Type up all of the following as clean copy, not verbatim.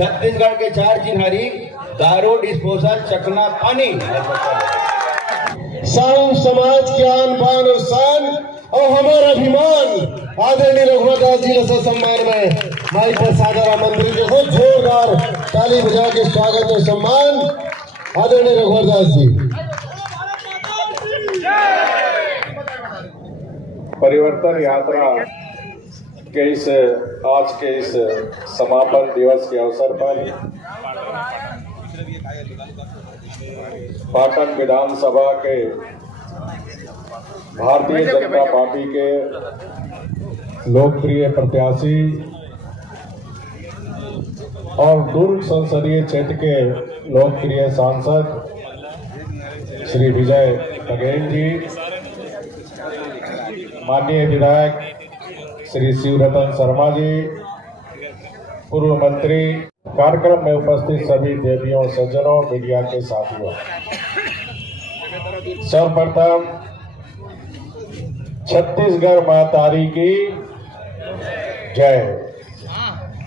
छत्तीसगढ़ के 4 चिन्हारी दारू डिस्पोजल चकना पानी साहू समाज के आन बान और शान और हमारा अभिमान आदरणीय रघुवर दास जी का सम्मान में माई प्रसाद मंत्री के बहुत जोरदार ताली बजा के स्वागत और सम्मान आदरणीय रघुवर दास जी। परिवर्तन यात्रा के इस आज के इस समापन दिवस के अवसर पर पाटन विधानसभा के भारतीय जनता पार्टी के लोकप्रिय प्रत्याशी और दुर्ग संसदीय क्षेत्र के लोकप्रिय सांसद श्री विजय बघेल जी, माननीय विधायक श्री शिवरतन शर्मा जी, पूर्व मंत्री, कार्यक्रम में उपस्थित सभी देवियों सज्जनों मीडिया के साथियों, सर्वप्रथम छत्तीसगढ़ मातारी की जय।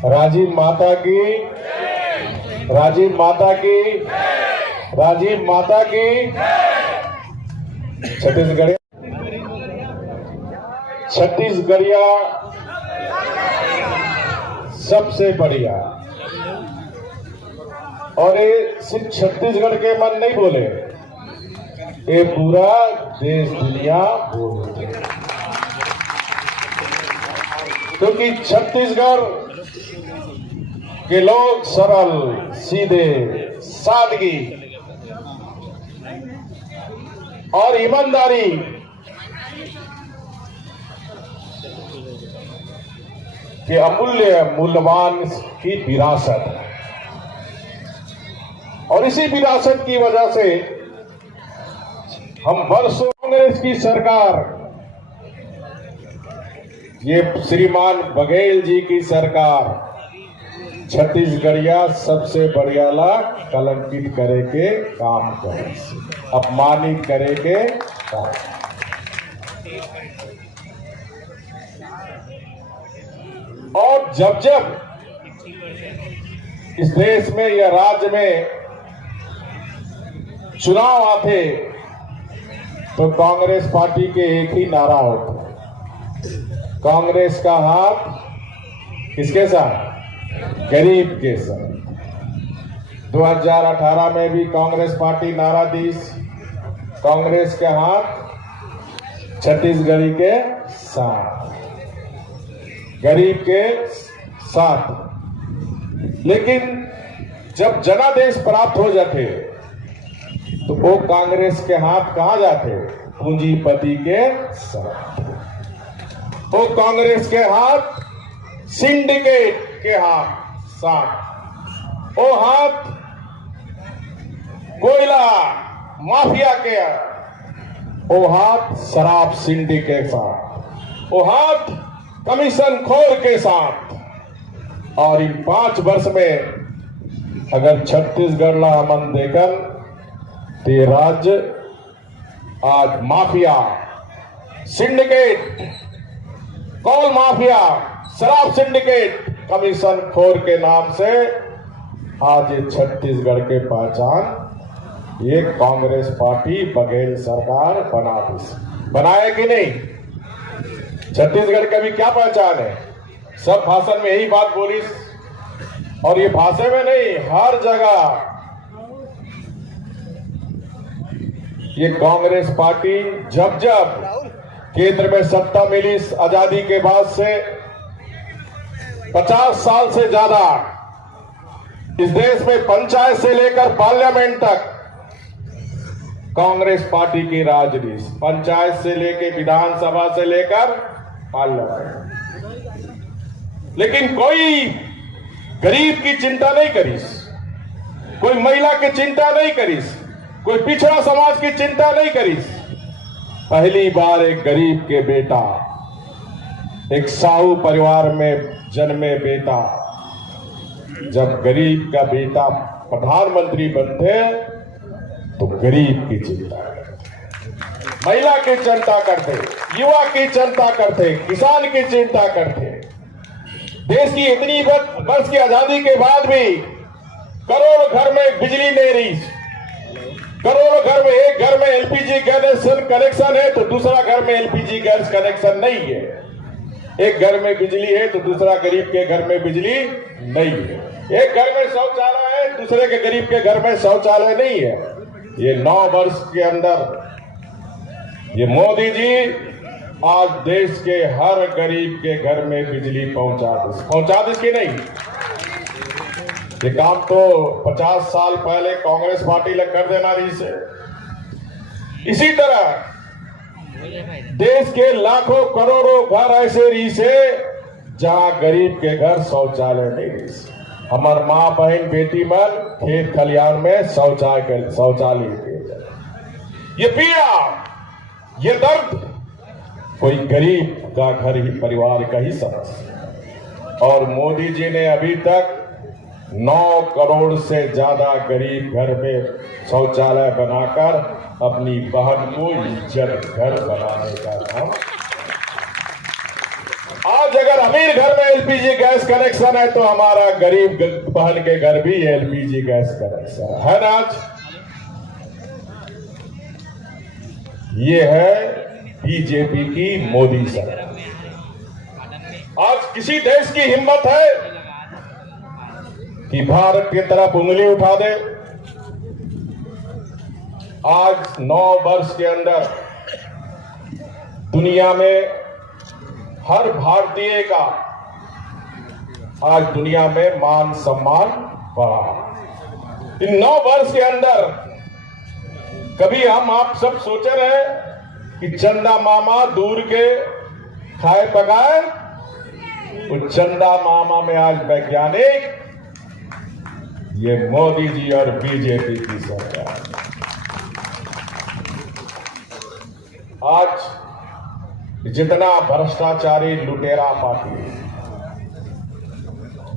राजीव माता की, राजीव माता की, राजीव माता की। छत्तीसगढ़िया सबसे बढ़िया। और ये सिर्फ छत्तीसगढ़ के मन नहीं बोले, ये पूरा देश दुनिया बोलते, क्योंकि छत्तीसगढ़ के लोग सरल, सीधे, सादगी और ईमानदारी के अमूल्य मूल्यवान की विरासत है। और इसी विरासत की वजह से हम वर्षों कांग्रेस की सरकार, ये श्रीमान बघेल जी की सरकार छत्तीसगढ़िया सबसे बढ़ियाला कलंकित करे के काम करे, अपमानित करे के काम। और जब जब इस देश में या राज्य में चुनाव आते तो कांग्रेस पार्टी के एक ही नारा होता, कांग्रेस का हाथ किसके साथ? गरीब के साथ। 2018 में भी कांग्रेस पार्टी नारा दी, कांग्रेस के हाथ छत्तीसगढ़ी के साथ, गरीब के साथ। लेकिन जब जनादेश प्राप्त हो जाते तो वो कांग्रेस के हाथ कहां जाते? पूंजीपति के साथ। वो कांग्रेस के हाथ सिंडिकेट के हाथ साथ, वो हाथ कोयला माफिया के, वो हाथ शराब सिंडिकेट के साथ, वो हाथ कमीशन खोर के साथ। और इन 5 वर्ष में अगर छत्तीसगढ़ ला हमन देखन ते राज्य आज माफिया, सिंडिकेट, कॉल माफिया, शराब सिंडिकेट, कमीशन खोर के नाम से आज ये छत्तीसगढ़ के पहचान ये कांग्रेस पार्टी बघेल सरकार बनाए कि नहीं? छत्तीसगढ़ का भी क्या पहचान है? सब भाषण में यही बात बोली, और ये भाषा में नहीं, हर जगह ये कांग्रेस पार्टी जब जब केंद्र में सत्ता मिली आजादी के बाद से 50 साल से ज्यादा इस देश में पंचायत से लेकर पार्लियामेंट तक कांग्रेस पार्टी की राज रही, पंचायत से लेकर विधानसभा से लेकर पार्लियामेंट। लेकिन कोई गरीब की चिंता नहीं करी, कोई महिला की चिंता नहीं करी, कोई पिछड़ा समाज की चिंता नहीं करी। पहली बार एक गरीब के बेटा, एक साहू परिवार में जन्मे बेटा, जब गरीब का बेटा प्रधानमंत्री बनते तो गरीब की चिंता करते, महिला की चिंता करते, युवा की चिंता करते, किसान की चिंता करते। देश की इतनी वर्ष की आजादी के बाद भी करोड़ों घर में बिजली नहीं रही। करोड़ों घर में, एक घर में एलपीजी गैस कनेक्शन है तो दूसरा घर में एलपीजी गैस कनेक्शन नहीं है। एक घर में बिजली है तो दूसरा गरीब के घर में बिजली नहीं है। एक घर में शौचालय है, दूसरे के गरीब के घर में शौचालय नहीं है। ये 9 वर्ष के अंदर ये मोदी जी आज देश के हर गरीब के घर में बिजली पहुंचा दी कि नहीं? ये काम तो 50 साल पहले कांग्रेस पार्टी लग कर देना रही से। इसी तरह देश के लाखों करोड़ों घर ऐसे रही से जहां गरीब के घर शौचालय नहीं रही। हमार माँ बहन बेटी मन खेत खलियान में शौचालय ये पीड़ा, ये दर्द कोई गरीब का घर ही, परिवार का ही समस्या। और मोदी जी ने अभी तक 9 करोड़ से ज्यादा गरीब घर में शौचालय बनाकर अपनी बहन को इज्जत घर बनाने का काम। आज अगर अमीर घर में एलपीजी गैस कनेक्शन है तो हमारा गरीब बहन के घर भी एलपीजी गैस कनेक्शन है ना। आज ये है बीजेपी की मोदी सरकार। आज किसी देश की हिम्मत है कि भारत की तरफ उंगली उठा दे? आज 9 वर्ष के अंदर दुनिया में हर भारतीय का आज दुनिया में मान सम्मान बढ़ा। इन 9 वर्ष के अंदर कभी हम आप सब सोचे रहे कि चंदा मामा दूर के खाए पकाए? तो चंदा मामा में आज वैज्ञानिक ये मोदी जी और बीजेपी की सरकार। आज जितना भ्रष्टाचारी लुटेरा पार्टी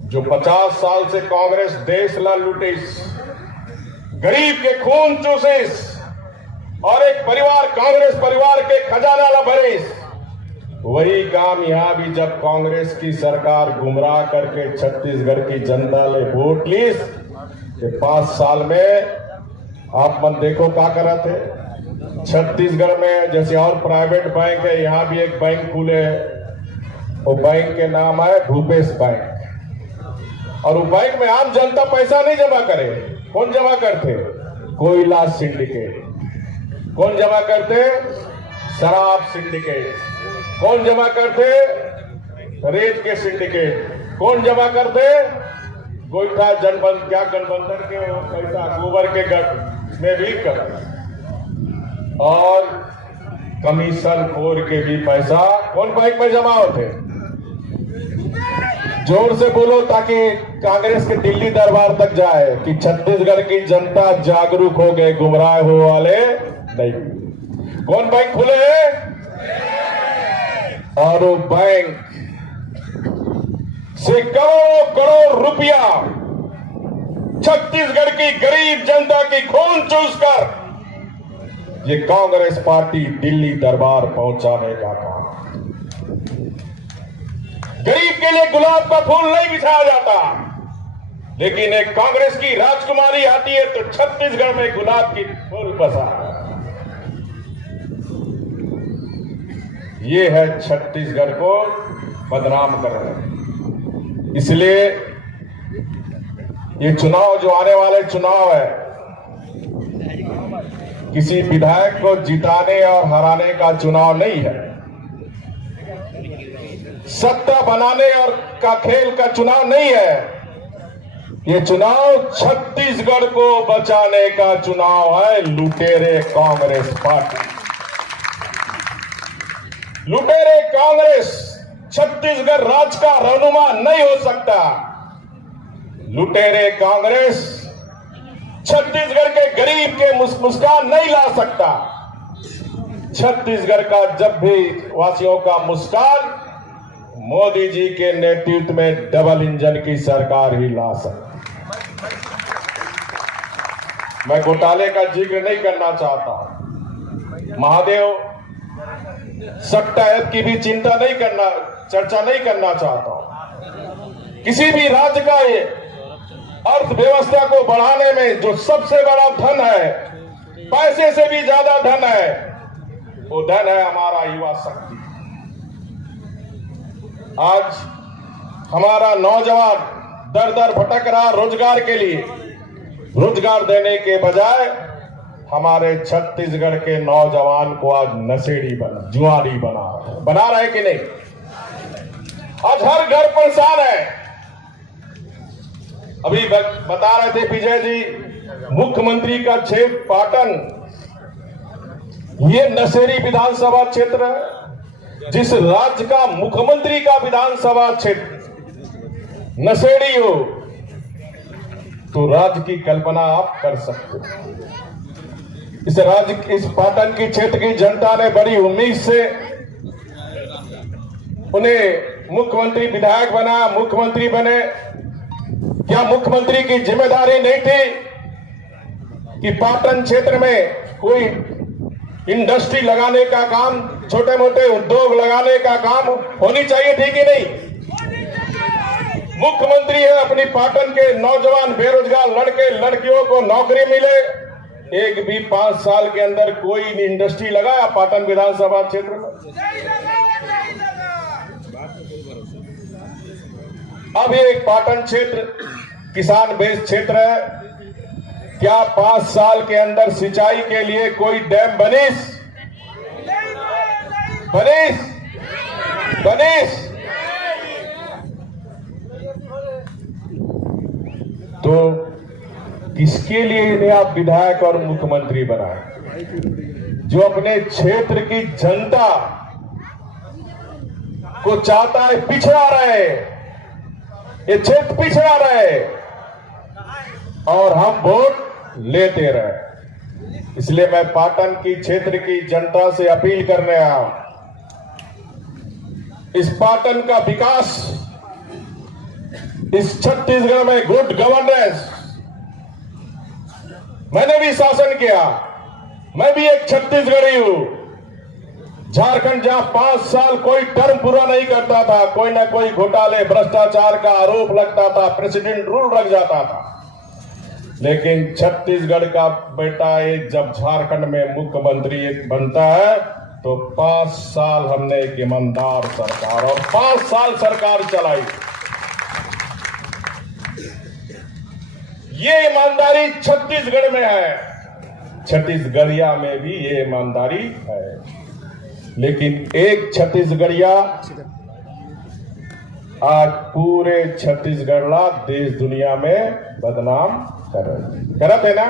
जो 50 साल से कांग्रेस देश ला लुटिस, गरीब के खून चूसिस और एक परिवार कांग्रेस परिवार के खजाना ला भरिस, वही काम यहां भी जब कांग्रेस की सरकार गुमराह करके छत्तीसगढ़ की जनता ले वोट लीस कि 5 साल में आप मन देखो क्या करा थे। छत्तीसगढ़ में जैसे और प्राइवेट बैंक है, यहां भी एक बैंक खुले है। वो बैंक के नाम है भूपेश बैंक। और वो बैंक में आम जनता पैसा नहीं जमा करे। कौन जमा करते? कोयला सिंडिकेट। कौन जमा करते? शराब सिंडिकेट। कौन जमा करते? रेत के सिंडिकेट। कौन जमा करते? गोईठा जनबंध क्या गठबंधन के पैसा गोबर के गठ में भी करते। और कमीशन खोर के भी पैसा कौन बैंक में जमा होते? जोर से बोलो ताकि कांग्रेस के दिल्ली दरबार तक जाए कि छत्तीसगढ़ की जनता जागरूक हो गए, गुमराह हो वाले नहीं। कौन बैंक खुले हैं? और वो बैंक से करोड़ों करोड़ रुपया छत्तीसगढ़ की गरीब जनता की खून चूसकर ये कांग्रेस पार्टी दिल्ली दरबार पहुंचाने का काम। गरीब के लिए गुलाब का फूल नहीं बिछाया जाता, लेकिन एक कांग्रेस की राजकुमारी आती है तो छत्तीसगढ़ में गुलाब की फूल बसा। ये है छत्तीसगढ़ को बदनाम करना। इसलिए ये चुनाव जो आने वाले चुनाव है, किसी विधायक को जिताने और हराने का चुनाव नहीं है, सत्ता बनाने और का खेल का चुनाव नहीं है। ये चुनाव छत्तीसगढ़ को बचाने का चुनाव है। लुटेरे कांग्रेस पार्टी, लुटेरे कांग्रेस छत्तीसगढ़ राज्य का रहनुमा नहीं हो सकता। लुटेरे कांग्रेस छत्तीसगढ़ के गरीब के मुस्कान नहीं ला सकता। छत्तीसगढ़ का जब भी वासियों का मुस्कान मोदी जी के नेतृत्व में डबल इंजन की सरकार ही ला सकती। मैं घोटाले का जिक्र नहीं करना चाहता। महादेव सट्टा ऐप की भी चर्चा नहीं करना चाहता हूं। किसी भी राज्य का ये अर्थव्यवस्था को बढ़ाने में जो सबसे बड़ा धन है, पैसे से भी ज्यादा धन है, वो धन है हमारा युवा शक्ति। आज हमारा नौजवान दर दर भटक रहा रोजगार के लिए, रोजगार देने के बजाय हमारे छत्तीसगढ़ के नौजवान को आज नशेड़ी जुआरी बना रहे कि नहीं? आज हर घर परेशान है। अभी बता रहे थे विजय जी, मुख्यमंत्री का क्षेत्र पाटन, ये नशेड़ी विधानसभा क्षेत्र है। जिस राज्य का मुख्यमंत्री का विधानसभा क्षेत्र नशेड़ी हो, तो राज्य की कल्पना आप कर सकते हो। इस पाटन की क्षेत्र की जनता ने बड़ी उम्मीद से उन्हें मुख्यमंत्री विधायक बना, मुख्यमंत्री बने। क्या मुख्यमंत्री की जिम्मेदारी नहीं थी कि पाटन क्षेत्र में कोई इंडस्ट्री लगाने का काम, छोटे मोटे उद्योग लगाने का काम होनी चाहिए थी कि नहीं? मुख्यमंत्री है, अपनी पाटन के नौजवान बेरोजगार लड़के लड़कियों को नौकरी मिले। एक भी 5 साल के अंदर कोई इंडस्ट्री लगाया पाटन विधानसभा क्षेत्र में? अब ये एक पाटन क्षेत्र किसान बेस्ड क्षेत्र है। क्या 5 साल के अंदर सिंचाई के लिए कोई डैम बनीस? तो किसके लिए इन्हें आप विधायक और मुख्यमंत्री बनाए? जो अपने क्षेत्र की जनता को चाहता है पिछड़ा रहे, ये क्षेत्र पिछड़ा रहे और हम वोट लेते रहे। इसलिए मैं पाटन की क्षेत्र की जनता से अपील करने आया हूं, इस पाटन का विकास, इस छत्तीसगढ़ में गुड गवर्नेंस, मैंने भी शासन किया, मैं भी एक छत्तीसगढ़ी हूं। झारखंड जहां 5 साल कोई टर्म पूरा नहीं करता था, कोई ना कोई घोटाले भ्रष्टाचार का आरोप लगता था, प्रेसिडेंट रूल लग जाता था, लेकिन छत्तीसगढ़ का बेटा एक जब झारखंड में मुख्यमंत्री बनता है तो 5 साल हमने एक ईमानदार सरकार और 5 साल सरकार चलाई। ये ईमानदारी छत्तीसगढ़ में है, छत्तीसगढ़िया में भी ये ईमानदारी है। लेकिन एक छत्तीसगढ़िया आज पूरे छत्तीसगढ़ देश दुनिया में बदनाम करत है ना।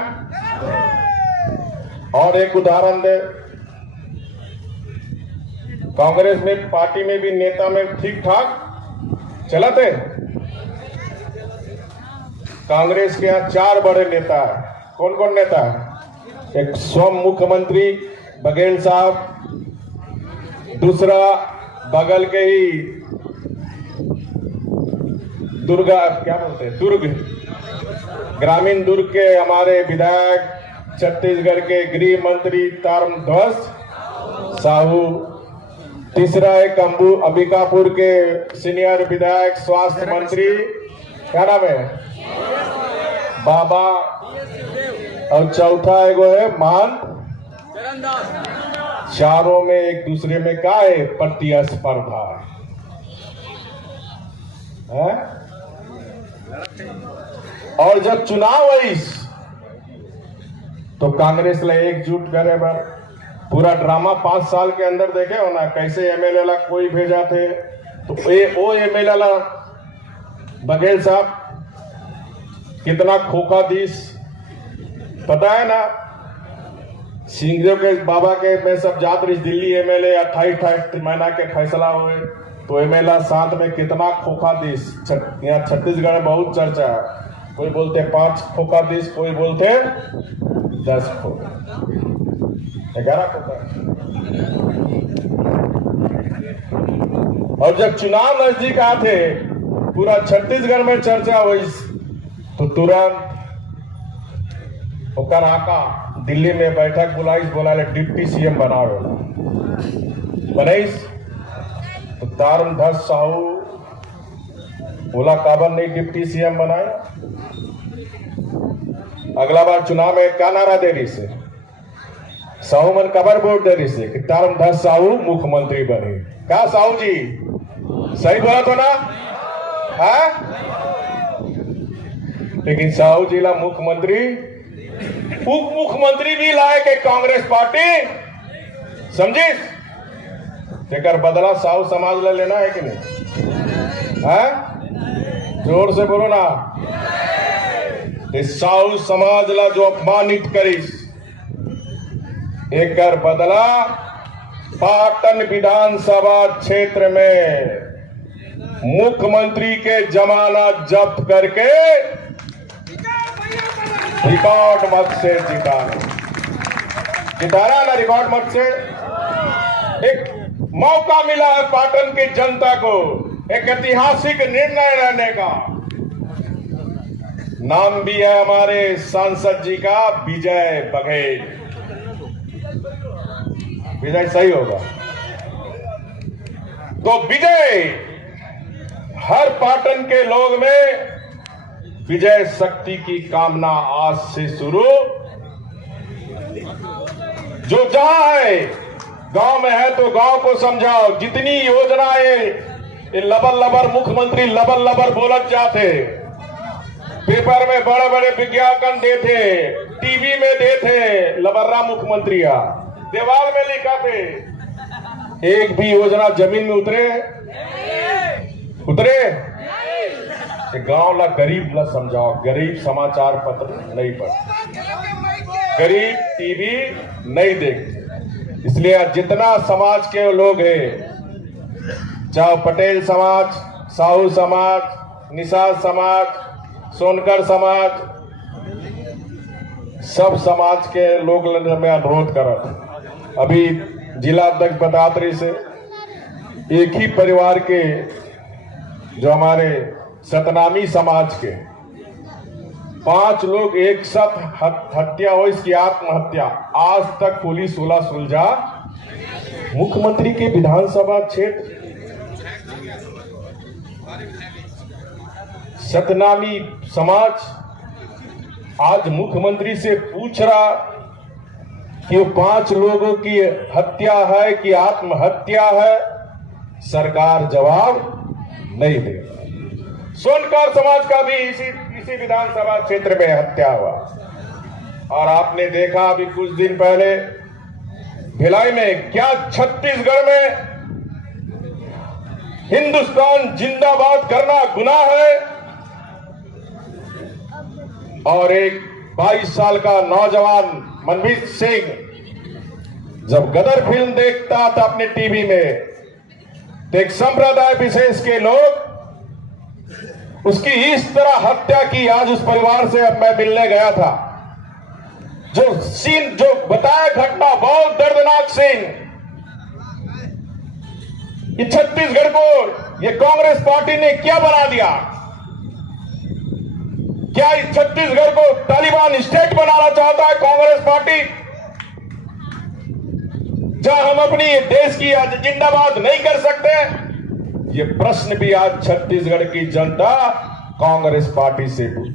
और एक उदाहरण दे, कांग्रेस में पार्टी में भी नेता में ठीक ठाक चलते। कांग्रेस के यहाँ 4 बड़े नेता है। कौन कौन नेता है? एक स्वयं मुख्यमंत्री बघेल साहब, दूसरा बगल के ही दुर्ग ग्रामीण दुर्ग के हमारे विधायक, छत्तीसगढ़ के गृह मंत्री तारमध्वज साहू, तीसरा एक अंबिकापुर के सीनियर विधायक स्वास्थ्य मंत्री, क्या नाम है, बाबा, और चौथा एगो है मान। चारों में एक दूसरे में क्या है? प्रतिस्पर्धा है। और जब चुनाव आई तो कांग्रेस ले एकजुट करे बर पूरा ड्रामा 5 साल के अंदर देखे हो ना, कैसे एमएलए ला कोई भेजा थे, तो वो एमएलए ला बघेल साहब कितना खोखा दिस पता है ना। सिंघदेव के बाबा के में सब जात रही दिल्ली एमएलए 28 महीना के फैसला हुए, तो एमएलए साथ में कितना खोखा दिस। यहाँ छत्तीसगढ़ में बहुत चर्चा है, कोई बोलते 5 खोखा दिस, कोई बोलते 10 खोखा, 11 खोखा। और जब चुनाव नजदीक आते पूरा छत्तीसगढ़ में चर्चा हुई, तो तुरंत ओकर आका दिल्ली में बैठक बोला डिप्टी सीएम बनावे बनाइस। तो तारमध्वज साहू बोला काबर नहीं डिप्टी सीएम बनाया। अगला बार चुनाव में क्या नारा दे रही से, साहू मन कबर वोट दे रही से कि टर्मधर साहू मुख्यमंत्री बने। क्या साहू जी सही बोला तो ना है? लेकिन साहू जी ला मुख्यमंत्री उप मुख्यमंत्री भी लाए के कांग्रेस पार्टी समझिस, तेकर बदला साहू समाज ला लेना है कि नहीं है? जोर से बोलो ना। साहू समाज ला जो अपमानित करिस, एक बदला पाटन विधानसभा क्षेत्र में मुख्यमंत्री के जमानत जब्त करके रिकॉर्ड मत से जिताना ना, रिकॉर्ड मत से। एक मौका मिला है पाटन की जनता को एक ऐतिहासिक निर्णय लेने का। नाम भी है हमारे सांसद जी का, विजय बघेल। विजय सही होगा तो विजय हर पाटन के लोग में विजय शक्ति की कामना आज से शुरू। जो जहां है गांव में है तो गांव को समझाओ। जितनी योजनाएं लबर लबर मुख्यमंत्री लबर लबर बोलत जाते, पेपर में बड़े बड़े विज्ञापन देते, टीवी में देते, लबर्रा मुख्यमंत्री देवाल में लिखा थे, एक भी योजना जमीन में उतरे गांव ला गरीब ला समझाओ। गरीब समाचार पत्र नहीं पढ़ते, गरीब टीवी नहीं देखते। इसलिए जितना समाज के लोग हैं, चाहे पटेल समाज, साहू समाज, निषाद समाज, सोनकर समाज, सब समाज के लोग में अनुरोध करत। अभी जिला अध्यक्ष बतात्री से एक ही परिवार के जो हमारे सतनामी समाज के 5 लोग एक साथ हत्या हो, इसकी आत्महत्या आज तक पुलिस वाला सुलझा। मुख्यमंत्री के विधानसभा क्षेत्र सतनामी समाज आज मुख्यमंत्री से पूछ रहा कि 5 लोगों की हत्या है कि आत्महत्या है, सरकार जवाब नहीं दे। सोनकर समाज का भी इसी विधानसभा क्षेत्र में हत्या हुआ। और आपने देखा अभी कुछ दिन पहले भिलाई में, क्या छत्तीसगढ़ में हिंदुस्तान जिंदाबाद करना गुनाह है? और एक 22 साल का नौजवान मनवीर सिंह जब गदर फिल्म देखता था अपने टीवी में, तो एक संप्रदाय विशेष के लोग उसकी इस तरह हत्या की। आज उस परिवार से अब मैं मिलने गया था, जो सीन जो बताया घटना बहुत दर्दनाक सीन। ये छत्तीसगढ़ को ये कांग्रेस पार्टी ने क्या बना दिया? क्या इस छत्तीसगढ़ को तालिबान स्टेट बनाना चाहता है कांग्रेस पार्टी, जहां हम अपनी देश की आज जिंदाबाद नहीं कर सकते? ये प्रश्न भी आज छत्तीसगढ़ की जनता कांग्रेस पार्टी से पूछ।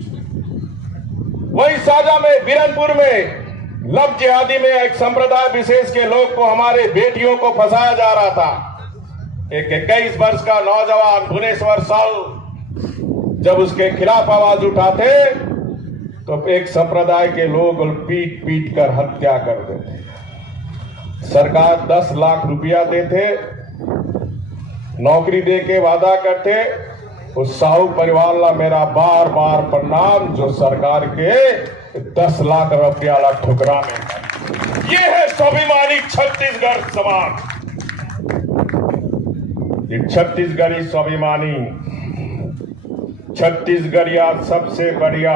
वही साजा में बीरनपुर में लव जिहादी में एक संप्रदाय विशेष के लोग को, हमारे बेटियों को फंसाया जा रहा था। एक 21 वर्ष का नौजवान भुवनेश्वर साहू जब उसके खिलाफ आवाज उठाते तो एक संप्रदाय के लोग पीट पीट कर हत्या कर देते। सरकार 10 लाख रुपया देते, नौकरी दे के वादा करते। उस साहू परिवार ला मेरा बार बार प्रणाम, जो सरकार के 10 लाख रुपया ला ठुकराने। ये है स्वाभिमानी छत्तीसगढ़ समाज। ये छत्तीसगढ़ी स्वाभिमानी, छत्तीसगढ़िया सबसे बढ़िया,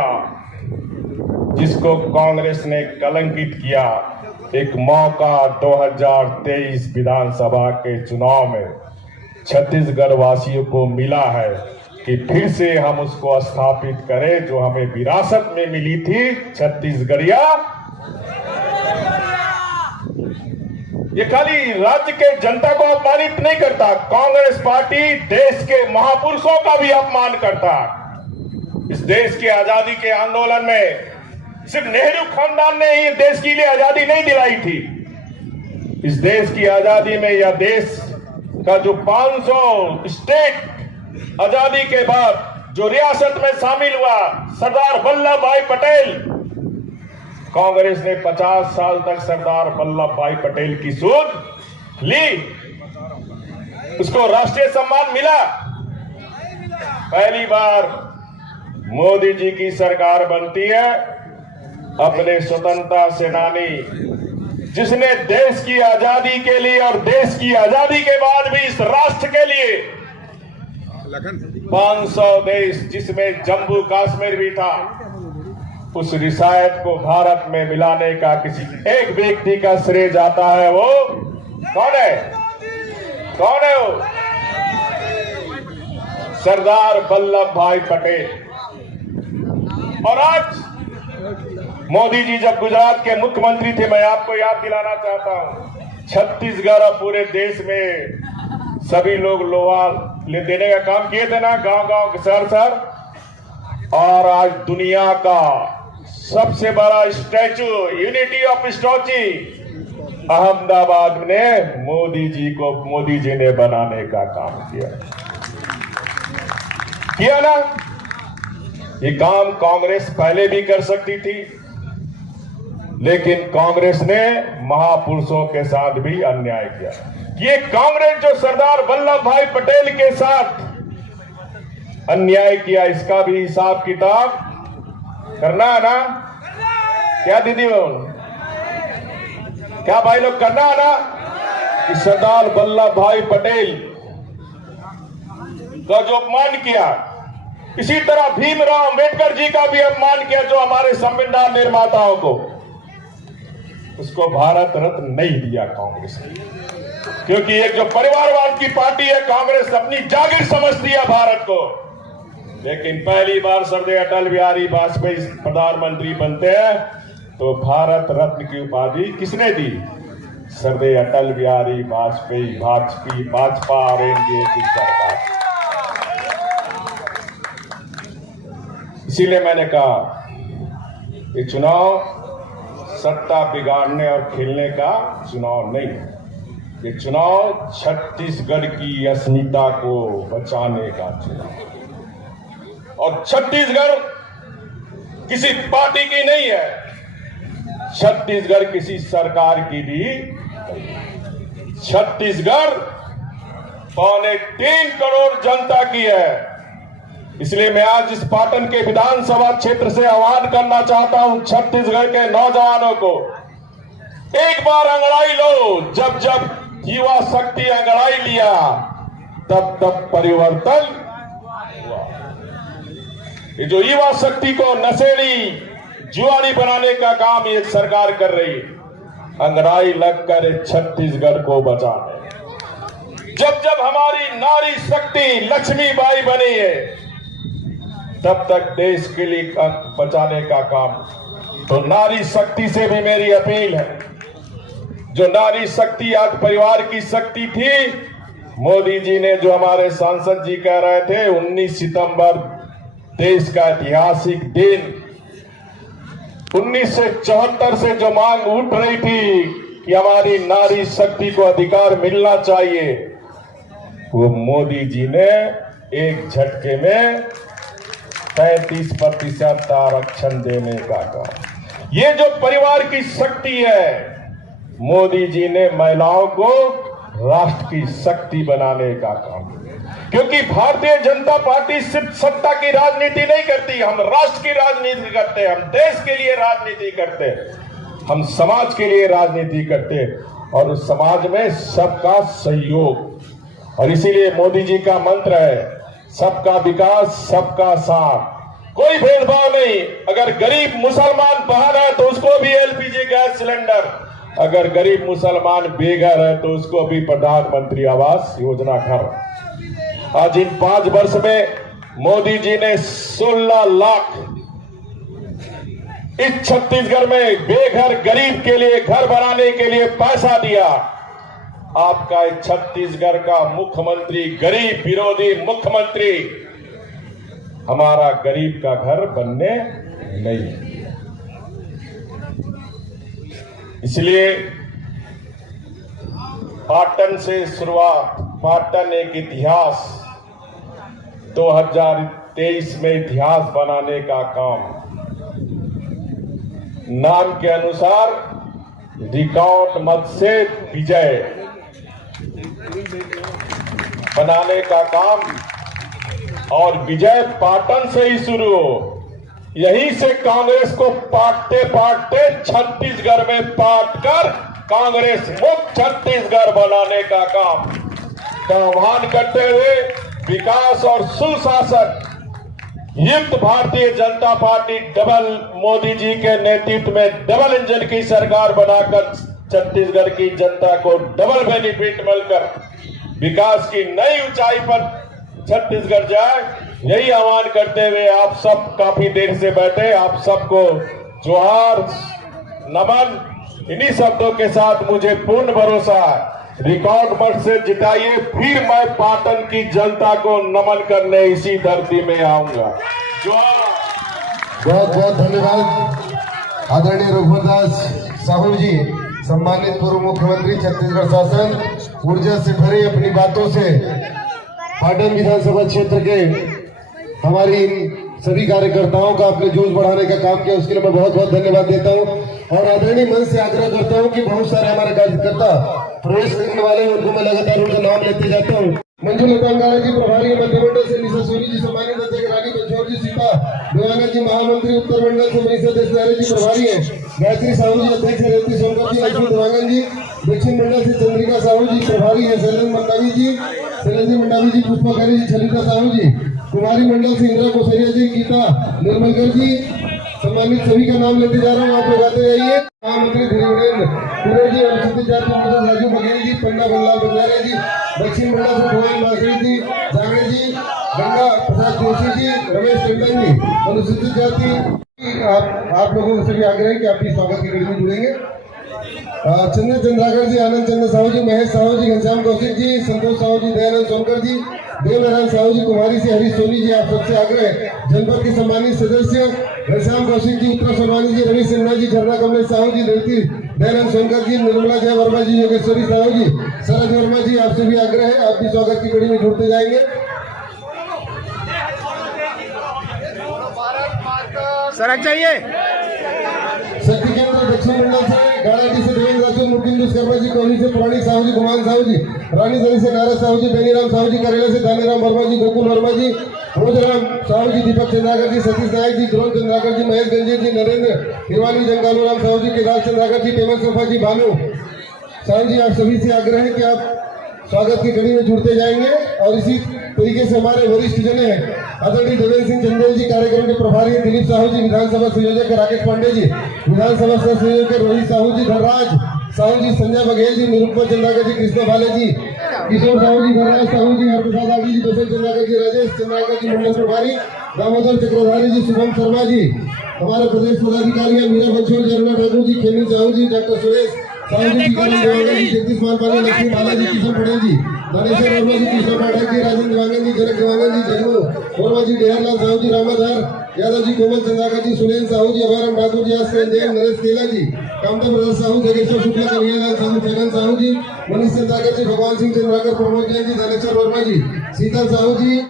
जिसको कांग्रेस ने कलंकित किया। एक मौका 2023 विधानसभा के चुनाव में छत्तीसगढ़ वासियों को मिला है कि फिर से हम उसको स्थापित करें जो हमें विरासत में मिली थी, छत्तीसगढ़िया ये खाली राज्य के जनता को अपमानित नहीं करता, कांग्रेस पार्टी देश के महापुरुषों का भी अपमान करता। इस देश की आजादी के आंदोलन में सिर्फ नेहरू खानदान ने ही देश के लिए आजादी नहीं दिलाई थी। इस देश की आजादी में यह देश का जो 500 स्टेट आजादी के बाद जो रियासत में शामिल हुआ, सरदार वल्लभ भाई पटेल, कांग्रेस ने 50 साल तक सरदार वल्लभ भाई पटेल की सूझ ली, उसको राष्ट्रीय सम्मान मिला। पहली बार मोदी जी की सरकार बनती है, अपने स्वतंत्रता सेनानी जिसने देश की आजादी के लिए और देश की आजादी के बाद भी इस राष्ट्र के लिए 500 देश जिसमें जम्मू कश्मीर भी था, उस रिसायत को भारत में मिलाने का किसी एक व्यक्ति का श्रेय जाता है। वो कौन है? कौन है वो? सरदार वल्लभ भाई पटेल। और आज मोदी जी जब गुजरात के मुख्यमंत्री थे, मैं आपको याद दिलाना चाहता हूं, छत्तीसगढ़ और पूरे देश में सभी लोग लोहा देने का काम किए थे ना, गांव गांव शहर शहर। और आज दुनिया का सबसे बड़ा statue, unity of statute, Ahmedabad में मोदी जी ने बनाने का काम किया ना। ये काम कांग्रेस पहले भी कर सकती थी, लेकिन कांग्रेस ने महापुरुषों के साथ भी अन्याय किया। ये कांग्रेस जो सरदार वल्लभ भाई पटेल के साथ अन्याय किया, इसका भी हिसाब किताब करना है ना? क्या दीदी बहन, क्या भाई लोग करना है ना? कि सरदार वल्लभ भाई पटेल का जो अपमान किया, इसी तरह भीमराव अंबेडकर जी का भी अपमान किया, जो हमारे संविधान निर्माताओं को, उसको भारत रत्न नहीं दिया कांग्रेस ने। क्योंकि एक जो परिवारवाद की पार्टी है कांग्रेस, अपनी जागीर समझती है भारत को। लेकिन पहली बार सरदार अटल बिहारी वाजपेयी प्रधानमंत्री बनते हैं तो भारत रत्न की उपाधि किसने दी? सरदार अटल बिहारी वाजपेयी, भाजपा और एनडीए की सरकार। इसीलिए मैंने कहा ये चुनाव सत्ता बिगाड़ने और खेलने का चुनाव नहीं है, ये चुनाव छत्तीसगढ़ की अस्मिता को बचाने का चुनाव। और छत्तीसगढ़ किसी पार्टी की नहीं है, छत्तीसगढ़ किसी सरकार की भी नहीं। छत्तीसगढ़ 3.25 करोड़ जनता की है। इसलिए मैं आज इस पाटन के विधानसभा क्षेत्र से आह्वान करना चाहता हूं छत्तीसगढ़ के नौजवानों को, एक बार अंगड़ाई लो। जब जब युवा शक्ति अंगड़ाई लिया तब तब परिवर्तन हुआ। ये जो युवा शक्ति को नशेड़ी जुआरी बनाने का काम ये सरकार कर रही है, अंगड़ाई लगकर छत्तीसगढ़ को बचाने। जब जब हमारी नारी शक्ति लक्ष्मीबाई बनी है, तब तक देश के लिए बचाने का काम। तो नारी शक्ति से भी मेरी अपील है, जो नारी शक्ति आज परिवार की शक्ति थी, मोदी जी ने जो हमारे सांसद जी कह रहे थे 19 सितंबर देश का ऐतिहासिक दिन, 1974 से जो मांग उठ रही थी कि हमारी नारी शक्ति को अधिकार मिलना चाहिए, वो मोदी जी ने एक झटके में 35% आरक्षण देने का काम। ये जो परिवार की शक्ति है, मोदी जी ने महिलाओं को राष्ट्र की शक्ति बनाने का काम। क्योंकि भारतीय जनता पार्टी सिर्फ सत्ता की राजनीति नहीं करती, हम राष्ट्र की राजनीति करते हैं, हम देश के लिए राजनीति करते हैं, हम समाज के लिए राजनीति करते हैं, और उस समाज में सबका सहयोग। और इसीलिए मोदी जी का मंत्र है सबका विकास सबका साथ, कोई भेदभाव नहीं। अगर गरीब मुसलमान बाहर है तो उसको भी एलपीजी गैस सिलेंडर, अगर गरीब मुसलमान बेघर है तो उसको भी प्रधानमंत्री आवास योजना घर। आज इन 5 वर्ष में मोदी जी ने 16 लाख इस छत्तीसगढ़ में बेघर गरीब के लिए घर बनाने के लिए पैसा दिया। आपका एक छत्तीसगढ़ का मुख्यमंत्री गरीब विरोधी मुख्यमंत्री हमारा गरीब का घर बनने नहीं। इसलिए पाटन से शुरुआत, पाटन एक इतिहास, 2023 में इतिहास बनाने का काम, नाम के अनुसार रिकॉर्ड मत से विजय बनाने का काम, और विजय पाटन से ही शुरू हो। यहीं से कांग्रेस को पाटते पाटते छत्तीसगढ़ में पाटकर कांग्रेस मुक्त छत्तीसगढ़ बनाने का काम का आह्वान करते हुए विकास और सुशासन युक्त भारतीय जनता पार्टी डबल मोदी जी के नेतृत्व में डबल इंजन की सरकार बनाकर छत्तीसगढ़ की जनता को डबल बेनिफिट मिलकर विकास की नई ऊंचाई पर छत्तीसगढ़ जाए, यही आह्वान करते हुए आप सब काफी देर से बैठे, आप सबको जोहार नमन। इन्हीं शब्दों के साथ मुझे पूर्ण भरोसा है, रिकॉर्ड मत से जिताइए, फिर मैं पाटन की जनता को नमन करने इसी धरती में आऊंगा। जोहार। बहुत बहुत धन्यवाद आदरणीय रघुवरदास साहू जी, सम्मानित पूर्व मुख्यमंत्री छत्तीसगढ़ शासन। ऊर्जा से भरे अपनी बातों से पाटन विधानसभा क्षेत्र के हमारी सभी कार्यकर्ताओं का अपने जोश बढ़ाने का काम किया, उसके लिए मैं बहुत बहुत धन्यवाद देता हूं। और आदरणीय मन से आग्रह करता हूं कि बहुत सारे हमारे कार्यकर्ता प्रवेश करने वाले हैं, उनको मैं लगातार उनका नाम लेते जाता हूं। मंजुलता अंगारा जी प्रभारी मंत्रिमंडल से, निशा सोनी जी सम्मानित अध्यक्ष, रानी बंचौर जी सीता देवांगन जी महामंत्री उत्तर मंडल से, मनीषा देशनारे जी प्रभारी है, गायत्री साहू जी अध्यक्ष, रेवती सोनकर जी, लक्ष्मी देवांगन जी दक्षिण मंडल से, चंद्रिका साहू जी प्रभारी है, शैलेंद्र मंडावी जी, पुष्पा खरे जी, छलिता साहू जी, कुमारी मंडल से इंदिरा कोसरिया जी, गीता निर्मलकर जी, सम्मानित सभी का नाम लेते जा रहा हूँ, आप लोग आते जाइए। महामंत्री धीरेन्द्र कुरे जी, अनुसूचित जाति मंडल राजू बघेल जी, पंडा बल्लाल बंजारे जी, दक्षिण मंडल से भुवन बासरी जी, जांगड़े जी, गंगा प्रसाद जोशी जी, रमेश टंडन जी, अनुसूचित जाति। आप लोगों से भी आग्रह है कि आप भी स्वागत की कड़ी में जुड़ेंगे। चंद्र चंद्राकर जी, आनंद चंद्र साहू जी, महेश साहू जी, घनश्याम कौशिक जी, संतोष साहू जी, दयानंद सोनकर जी, देवनारायण साहू जी, कुमारी से हरीश सोनी जी, आप सबसे आग्रह है। जनपद के सम्मानित सदस्य घनश्याम कौशिक जी, उत्तरा सोनवानी जी, रवि सिन्हा जी, झरना कमलेश साहू जी, रेवती दयानंद सोनकर जी, निर्मला जय वर्मा जी, योगेश्वरी साहू जी, शरद वर्मा जी, आपसे भी आग्रह है, आप भी स्वागत की कड़ी में जुड़ते जाएंगे। सड़क चाहिए। शक्ति केंद्र दक्षिण मंडल से गाड़ाडी से देवेंद्र राठौर, मुकिंदु शर्मा जी, कोहली से पुराणी साहू जी, गुमान साहू जी, रानी दरी से नारायण साहू जी, बेनीराम साहू जी, करेला से दानीराम वर्मा जी, गोकुल वर्मा जी, रोजराम साहू जी, दीपक चंद्राकर जी, सतीश नायक जी, ध्रुव चंद्राकर जी, महेश गंजीर जी, नरेंद्र तिरवानी, जंगालू राम साहू जी, केदार चंद्राकर जी, पेमन सफा जी, भानु साहू जी, आप सभी से आग्रह है कि आप स्वागत की कड़ी में जुड़ते जाएंगे। और इसी तरीके से हमारे वरिष्ठ जन है आदरणीय देवेंद्र सिंह चंदेल जी, कार्यक्रम के प्रभारी है दिलीप साहू जी, विधानसभा संयोजक राकेश पांडे जी, विधानसभा सह संयोजक रोहित साहू जी, धनराज साहू जी, संजय बघेल जी, निरुपमा चंद्राकर जी, कृष्ण भाले जी, किशोर साहू जी, धनराज साहू जी, हरप्रसाद आगी जी, बसंत चंद्राकर जी, राजेश चंद्राकर जी, मंडल प्रभारी दामोदर चक्रधारी जी, शुभम शर्मा जी, हमारे प्रदेश पदाधिकारी है मीरा बंचोर, जरुणा ठाकुर जी, खेमी साहू जी, डॉक्टर सुरेश साहू जी, जगदीश मानपाली, लक्ष्मी बालाजी, किशन पटेल जी, धनेश्वर वर्मा जी, कृष्ण पाठक जी, राजेंद्र देवांगन जी, जनक देवांगन जी, जगमू वर्मा जी, डेहरलाल साहू जी, रामाधार यादव जी, कोमल चंद्राकर जी, सुनील साहू जी, अभयराम ठाकुर जी, आश्रय जैन, नरेश केला जी, कामदेव प्रसाद साहू, जगेश्वर शुक्ला, कन्हैयालाल साहू, छगन साहू जी, मनीष चंद्राकर जी, भगवान सिंह चंद्राकर, प्रमोद जैन जी, धनेश्वर वर्मा जी, शीतल साहू जी।